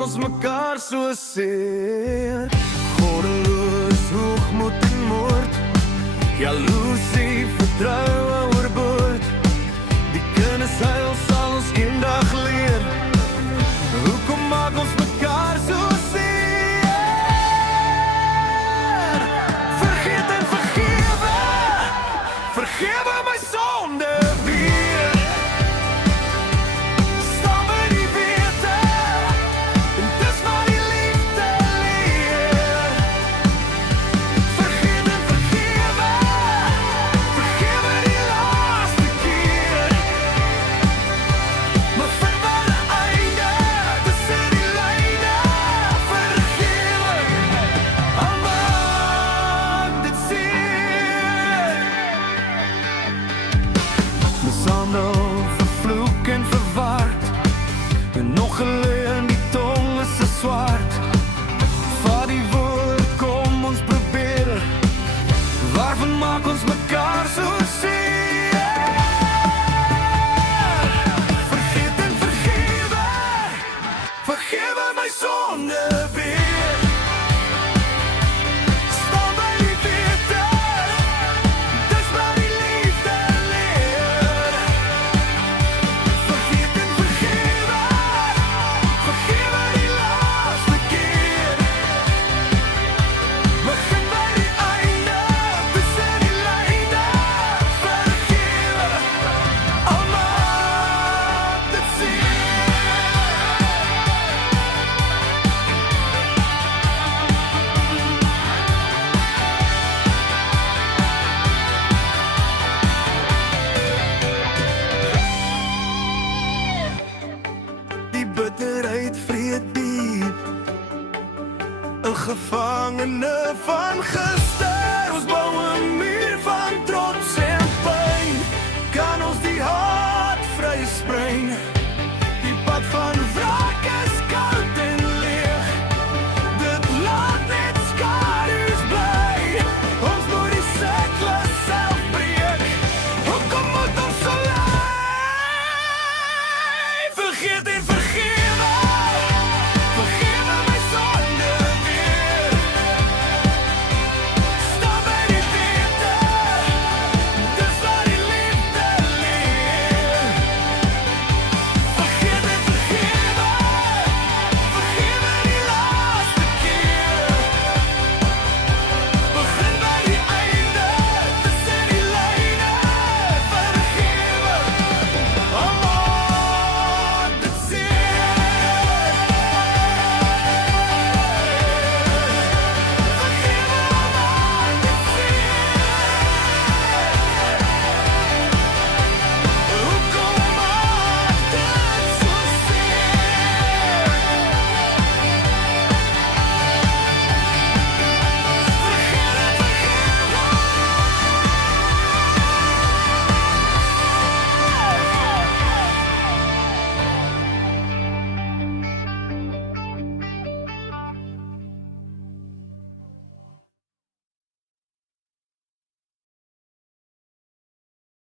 ons mekaar so seer? Goddeloos, hoogmoed en moord, jaloesie, vertroue oorboord. Die kinderseil sal ons eendag leer. Hoekom maak ons mekaar so seer? Vergeet en vergewe, vergewe my sonde weer. Staan by die wete, en dis wat die liefde leer. Vergeet en vergewe, vergewe die laaste keer. Maar vind maar 'n einde tussen die lyne. Vergewe, al maak dit seer. Mishandel, vervloek en verward, en nog geleën, die tong is 'n swaard. Vat die woord, kom ons probeer. Waarvan maak ons mekaar so seer? Vergeet en vergewe, vergewe my sonde weer. Staan by die wete, dis wat die liefde leer. Vergeet en vergewe, vergewe die laaste keer. Begin by die einde, tussen die lyne. Vergewe, al maak dit seer. Die bitterheid vreet diep, 'n gevangene van gister. Ons bou 'n muur van trots en pyn. Kan ons die haat vryspring? Die pad van wraak is koud en leeg. Dit laat net skadu's bly. Ons moet die siklus self breek. Hoekom moet ons so ly? Vergeet en